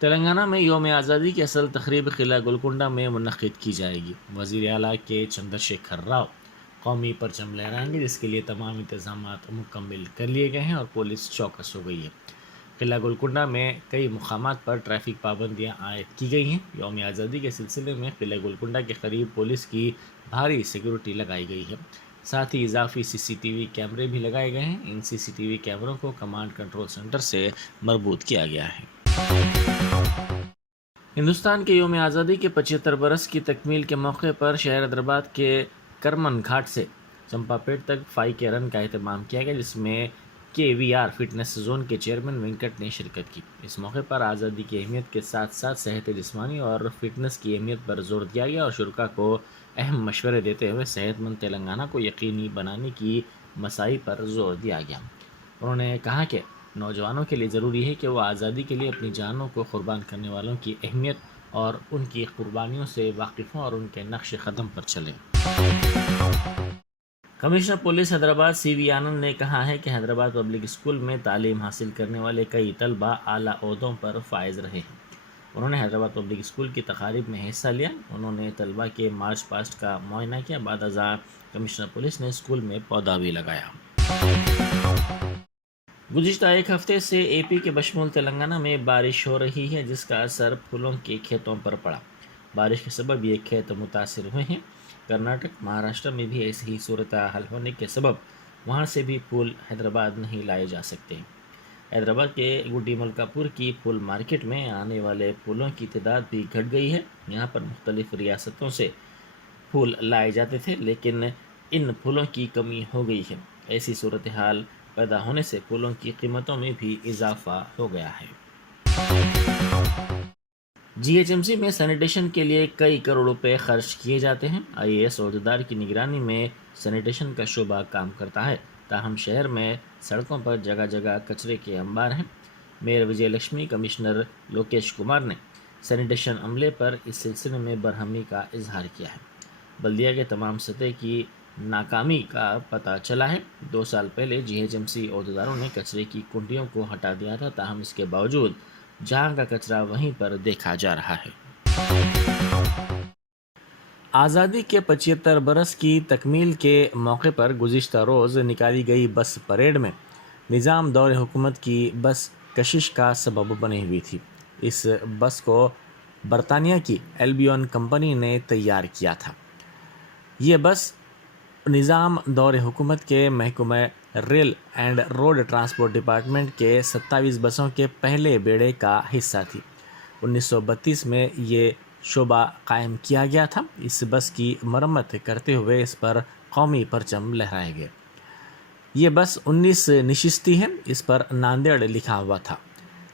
تلنگانہ میں یوم آزادی کی اصل تقریب قلعہ گولکنڈہ میں منعقد کی جائے گی۔ وزیر اعلیٰ کے چندر شیکھر راؤ قومی پرچم لہرائیں گے، جس کے لیے تمام انتظامات مکمل کر لیے گئے ہیں اور پولیس چوکس ہو گئی ہے۔ قلعہ گولکنڈہ میں کئی مقامات پر ٹریفک پابندیاں عائد کی گئی ہیں۔ یوم آزادی کے سلسلے میں قلعہ گولکنڈہ کے قریب پولیس کی بھاری سیکورٹی لگائی گئی ہے، ساتھ ہی اضافی CCTV کیمرے بھی لگائے گئے ہیں۔ ان CCTV کیمروں کو کمانڈ کنٹرول سینٹر سے مربوط کیا گیا ہے۔ ہندوستان کے یوم آزادی کے 75 برس کی تکمیل کے موقع پر شہر حیدرآباد کے کرمن گھاٹ سے چمپا پیٹ تک 5K رن کا اہتمام کیا گیا، جس میں KVR فٹنس زون کے چیئرمین وینکٹ نے شرکت کی۔ اس موقع پر آزادی کی اہمیت کے ساتھ ساتھ صحت جسمانی اور فٹنس کی اہمیت پر زور دیا گیا اور شرکاء کو اہم مشورے دیتے ہوئے صحت مند تلنگانہ کو یقینی بنانے کی مساعی پر زور دیا گیا۔ انہوں نے کہا کہ نوجوانوں کے لیے ضروری ہے کہ وہ آزادی کے لیے اپنی جانوں کو قربان کرنے والوں کی اہمیت اور ان کی قربانیوں سے واقف ہوں اور ان کے نقش قدم پر چلیں۔ کمشنر پولیس حیدرآباد CV آنند نے کہا ہے کہ حیدرآباد پبلک اسکول میں تعلیم حاصل کرنے والے کئی طلبہ اعلیٰ عہدوں پر فائز رہے ہیں۔ انہوں نے حیدرآباد پبلک اسکول کی تقاریب میں حصہ لیا۔ انہوں نے طلبہ کے مارچ پاسٹ کا معائنہ کیا۔ بعد ازاں کمشنر پولیس نے اسکول میں پودا بھی لگایا۔ گزشتہ ایک ہفتے سے AP کے بشمول تلنگانہ میں بارش ہو رہی ہے، جس کا اثر پھولوں کے کھیتوں پر پڑا۔ بارش کے سبب یہ کھیت متاثر ہوئے ہیں۔ کرناٹک، مہاراشٹر میں بھی ایسی ہی صورتحال ہونے کے سبب وہاں سے بھی پھول حیدرآباد نہیں لائے جا سکتے۔ حیدرآباد کے گڈی ملکا پور کی پھول مارکیٹ میں آنے والے پھولوں کی تعداد بھی گھٹ گئی ہے۔ یہاں پر مختلف ریاستوں سے پھول لائے جاتے تھے، لیکن ان پھولوں کی کمی ہو گئی ہے۔ ایسی صورتحال پیدا ہونے سے پھولوں کی قیمتوں میں بھی اضافہ ہو گیا ہے۔ GHMC میں سینیٹیشن کے لیے کئی کروڑ روپے خرچ کیے جاتے ہیں۔ IAS عہدیدار کی نگرانی میں سینیٹیشن کا شعبہ کام کرتا ہے، تاہم شہر میں سڑکوں پر جگہ جگہ کچرے کے انبار ہیں۔ میئر وجے لکشمی، کمشنر لوکیش کمار نے سینیٹیشن عملے پر اس سلسلے میں برہمی کا اظہار کیا ہے۔ بلدیہ کے تمام سطح کی ناکامی کا پتہ چلا ہے۔ 2 سال پہلے GHMC عہدیداروں نے کچرے کی کنڈیوں کو ہٹا دیا تھا، تاہم اس کے باوجود جہاں کا کچرا وہیں پر دیکھا جا رہا ہے۔ آزادی کے 75 برس کی تکمیل کے موقع پر گزشتہ روز نکالی گئی بس پریڈ میں نظام دور حکومت کی بس کشش کا سبب بنی ہوئی تھی۔ اس بس کو برطانیہ کی ایلبیون کمپنی نے تیار کیا تھا۔ یہ بس نظام دور حکومت کے محکمہ rail and road transport department کے 27 بسوں کے پہلے بیڑے کا حصہ تھی۔ 1932 میں یہ شعبہ قائم کیا گیا تھا۔ اس بس کی مرمت کرتے ہوئے اس پر قومی پرچم لہرائے گئے۔ یہ بس 19 نشستی ہے، اس پر ناندیڑ لکھا ہوا تھا۔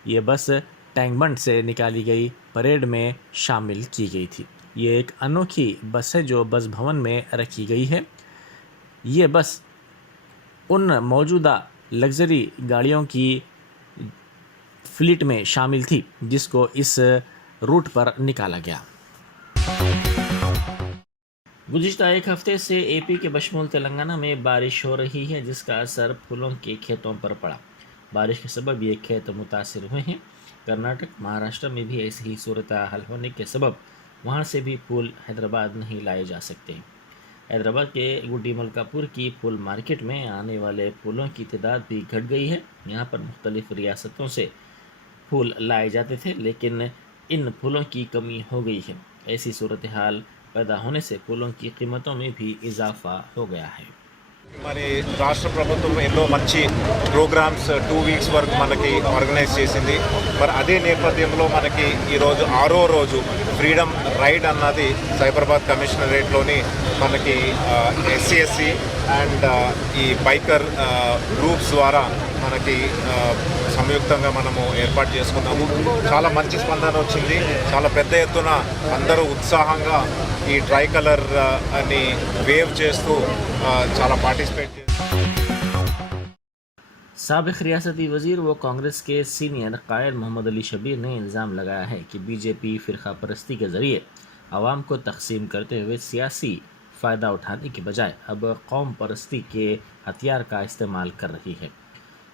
یہ بس ٹینک بنڈ سے نکالی گئی پریڈ میں شامل کی گئی تھی۔ یہ ایک انوکھی بس ہے جو بس بھون میں رکھی گئی ہے۔ یہ بس ان موجودہ لگژری گاڑیوں کی فلیٹ میں شامل تھی جس کو اس روٹ پر نکالا گیا۔ گزشتہ ایک ہفتے سے AP کے بشمول تلنگانہ میں بارش ہو رہی ہے، جس کا اثر پھولوں کے کھیتوں پر پڑا۔ بارش کے سبب یہ کھیت متاثر ہوئے ہیں۔ کرناٹک، مہاراشٹر میں بھی ایسی ہی صورتحال ہونے کے سبب وہاں سے بھی پھول حیدرآباد نہیں لائے جا سکتے۔ حیدرآباد کے گڈی ملکا پور کی پھول مارکیٹ میں آنے والے پھولوں کی تعداد بھی گھٹ گئی ہے۔ یہاں پر مختلف ریاستوں سے پھول لائے جاتے تھے، لیکن ان پھولوں کی کمی ہو گئی ہے۔ ایسی صورتحال پیدا ہونے سے پھولوں کی قیمتوں میں بھی اضافہ ہو گیا ہے۔ మరి రాష్ట్ర ప్రభుత్వం ఎన్నో మంచి ప్రోగ్రామ్స్ 2 వీక్స్ వరకు మనకి ఆర్గనైజ్ చేసింది. మరి అదే నేపథ్యంలో మనకి ఈరోజు 6వ రోజు ఫ్రీడమ్ రైడ్ అన్నది సైబరాబాద్ కమిషనరేట్లోని మనకి SC అండ్ ఈ బైకర్ గ్రూప్స్ ద్వారా మనకి సంయుక్తంగా మనము ఏర్పాటు చేసుకున్నాము. చాలా మంచి స్పందన వచ్చింది. చాలా పెద్ద ఎత్తున అందరూ ఉత్సాహంగా ఈ ట్రై కలర్ అని వేవ్ చేస్తూ చాలా పార్టిసిపేట్ చేస్తారు. سابق ریاستی وزیر و کانگریس کے سینئر قائد محمد علی شبیر نے الزام لگایا ہے کہ BJP فرقہ پرستی کے ذریعے عوام کو تقسیم کرتے ہوئے سیاسی فائدہ اٹھانے کے بجائے اب قوم پرستی کے ہتھیار کا استعمال کر رہی ہے۔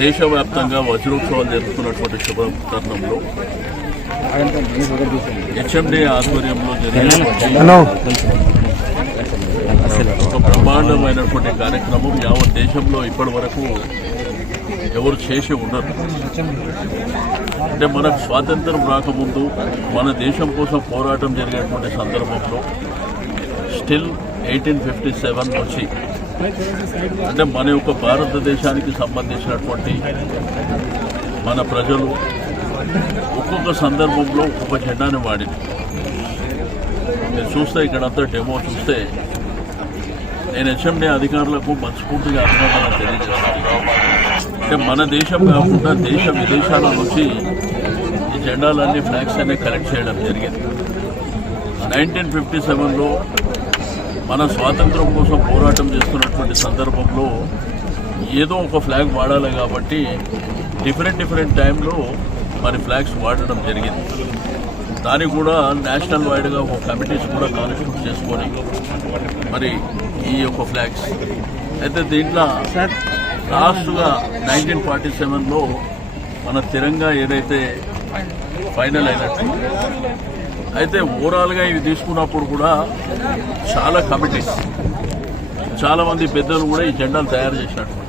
దేశవ్యాప్తంగా వజ్రోత్సవాలు జరుగుతున్నటువంటి శుభ తరుణంలో హెచ్ఎండి ఆధ్వర్యంలో జరిగిన ఒక బ్రహ్మాండమైనటువంటి కార్యక్రమం యావత్ దేశంలో ఇప్పటి వరకు ఎవరు చేసి ఉండరు. అంటే మనకు స్వాతంత్రం రాకముందు మన దేశం కోసం పోరాటం జరిగినటువంటి సందర్భంలో స్టిల్ 1857 వచ్చి అంటే మన యొక్క భారతదేశానికి సంబంధించినటువంటి మన ప్రజలు ఒక్కొక్క సందర్భంలో ఒక్కొక్క జెండాను వాడింది. మీరు చూస్తే ఇక్కడంతా డెమో చూస్తే నేను హెచ్ఎండి అధికారులకు మనస్ఫూర్తిగా అభినందనలు తెలియజేస్తాను. అంటే మన దేశం కాకుండా దేశ విదేశాల నుంచి ఈ జెండాలన్నీ ఫ్లాగ్స్ అనే కలెక్ట్ చేయడం జరిగింది. 1957లో మన స్వాతంత్రం కోసం పోరాటం చేస్తున్నటువంటి సందర్భంలో ఏదో ఒక ఫ్లాగ్ వాడాలి కాబట్టి డిఫరెంట్ టైంలో మరి ఫ్లాగ్స్ వాడడం జరిగింది. దానికి కూడా నేషనల్ వైడ్గా ఒక కమిటీస్ కూడా కాన్స్టిట్యూట్ చేసుకొని మరి ఈ యొక్క ఫ్లాగ్స్ అయితే దీంట్లో లాస్ట్గా 1947లో మన తిరంగా ఏదైతే ఫైనల్ అయినట్టు అయితే ఓవరాల్గా ఇవి తీసుకున్నప్పుడు కూడా చాలా కమిటీస్ చాలామంది పెద్దలు కూడా ఈ జెండాలు తయారు చేసినటువంటి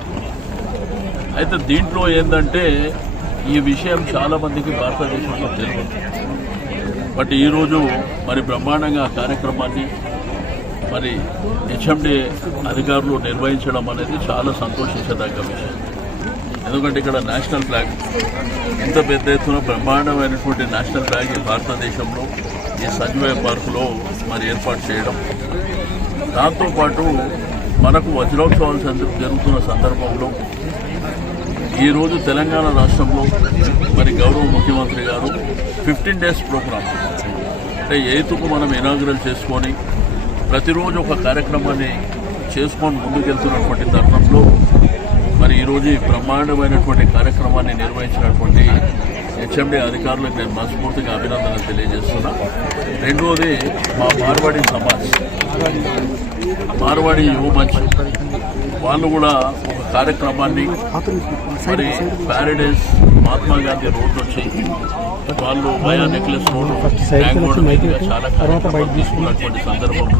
అయితే దీంట్లో ఏంటంటే ఈ విషయం చాలామందికి భారతదేశంలో తెలియదు. బట్ ఈరోజు మరి బ్రహ్మాండంగా కార్యక్రమాన్ని మరి హెచ్ఎండి అధికారులు నిర్వహించడం అనేది చాలా సంతోషించదగ్గ విషయం. ఎందుకంటే ఇక్కడ నేషనల్ ఫ్లాగ్ ఇంత పెద్ద ఎత్తున బ్రహ్మాండమైనటువంటి నేషనల్ ఫ్లాగ్ ఈ భారతదేశంలో ఈ సంజీవయ్య పార్కులో మరి ఏర్పాటు చేయడం, దాంతోపాటు మనకు వజ్రోత్సవాలు జరుగుతున్న సందర్భంలో ఈరోజు తెలంగాణ రాష్ట్రంలో మరి గౌరవ ముఖ్యమంత్రి గారు 15 days ప్రోగ్రాం అంటే 8కు మనం ఇనాగ్రల్ చేసుకొని ప్రతిరోజు ఒక కార్యక్రమాన్ని చేసుకొని ముందుకెళ్తున్నటువంటి తరుణంలో మరి ఈరోజు ఈ బ్రహ్మాండమైనటువంటి కార్యక్రమాన్ని నిర్వహించినటువంటి హెచ్ఎండి అధికారులకు నేను మనస్ఫూర్తిగా అభినందనలు తెలియజేస్తున్నా. రెండవది మా మార్వాడి సమాజ్, మార్వాడి యువ మంచ్ వాళ్ళు కూడా ఒక కార్యక్రమాన్ని మరి ప్యారడైజ్ మహాత్మా గాంధీ రోడ్ నుంచి వాళ్ళు via necklace road tank road మీదుగా చాలా కార్యక్రమాలు తీసుకున్నటువంటి సందర్భంలో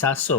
700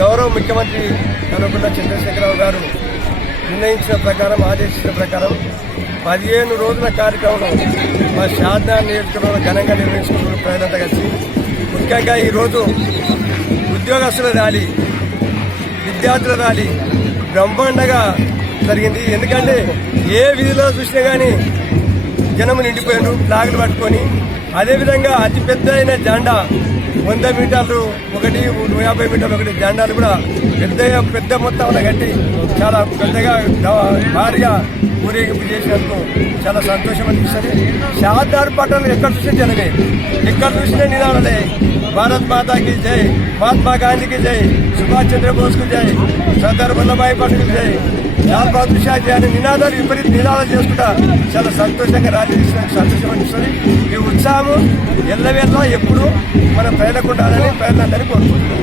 గౌరవ ముఖ్యమంత్రి కల్వకుంట్ల చంద్రశేఖరరావు గారు నిర్ణయించిన ప్రకారం ఆదేశించిన ప్రకారం 15 రోజుల కార్యక్రమం మా షాద్నగర్ నియోజకవర్గంలో ఘనంగా నిర్వహించుకున్న ప్రజలంతా కలిసి ముఖ్యంగా ఈరోజు ఉద్యోగస్తుల ర్యాలీ, విద్యార్థుల ర్యాలీ, బ్రహ్మాండంగా జరిగింది. ఎందుకంటే ఏ వీధిలో చూసినా కానీ జనం నిండిపోయారు ఫ్లాగులు పట్టుకొని. అదేవిధంగా అతిపెద్ద అయిన జెండా 100 మీటర్లు ఒకటి, 150 మీటర్లు ఒకటి జెండాలు కూడా పెద్ద మొత్తంలో కట్టి చాలా పెద్దగా భారీగా ఊరేగింపు చేసినందుకు చాలా సంతోషం అనిపిస్తుంది. షాద్దార్ పట్టణంలో ఎక్కడ చూసినా జనమే, ఎక్కడ చూసినా నినాదాలే. భారత్ మాతాకి జై, మహాత్మా గాంధీకి జై, సుభాష్ చంద్రబోస్కు జై, సర్దార్ వల్లభాయ్ పటేల్ జై, లాల్ బహదూర్ శాస్త్రి అనే నినాదాలు విపరీత నినాదాలు చేసుకుంటా చాలా సంతోషంగా రాజకీయ సంతోషం అనిపిస్తుంది. ఈ ఉత్సాహం ఎల్లవేళ ఎప్పుడు మనం ప్రజలకుండాలని ప్రజలందరినీ కోరుకుంటున్నాం.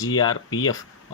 GRPF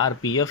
RPF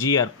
GRP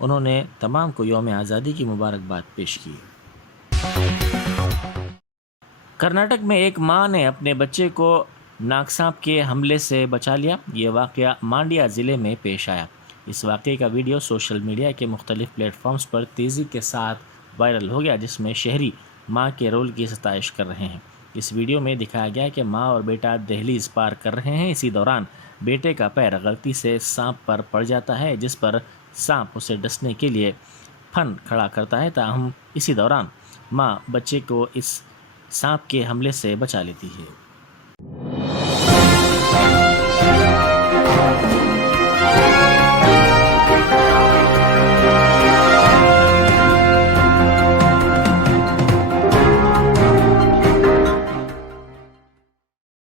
انہوں نے تمام کو یوم آزادی کی مبارکباد پیش کی۔ کرناٹک میں ایک ماں نے اپنے بچے کو ناگ سانپ کے حملے سے بچا لیا۔ یہ واقعہ مانڈیا ضلع میں پیش آیا۔ اس واقعے کا ویڈیو سوشل میڈیا کے مختلف پلیٹ فارمز پر تیزی کے ساتھ وائرل ہو گیا، جس میں شہری ماں کے رول کی ستائش کر رہے ہیں۔ اس ویڈیو میں دکھایا گیا کہ ماں اور بیٹا دہلیز پار کر رہے ہیں۔ اسی دوران بیٹے کا پیر غلطی سے سانپ پر پڑ جاتا ہے، جس پر سانپ اسے ڈسنے کے لیے پھن کھڑا کرتا ہے، تاہم اسی دوران ماں بچے کو اس سانپ کے حملے سے بچا لیتی ہے۔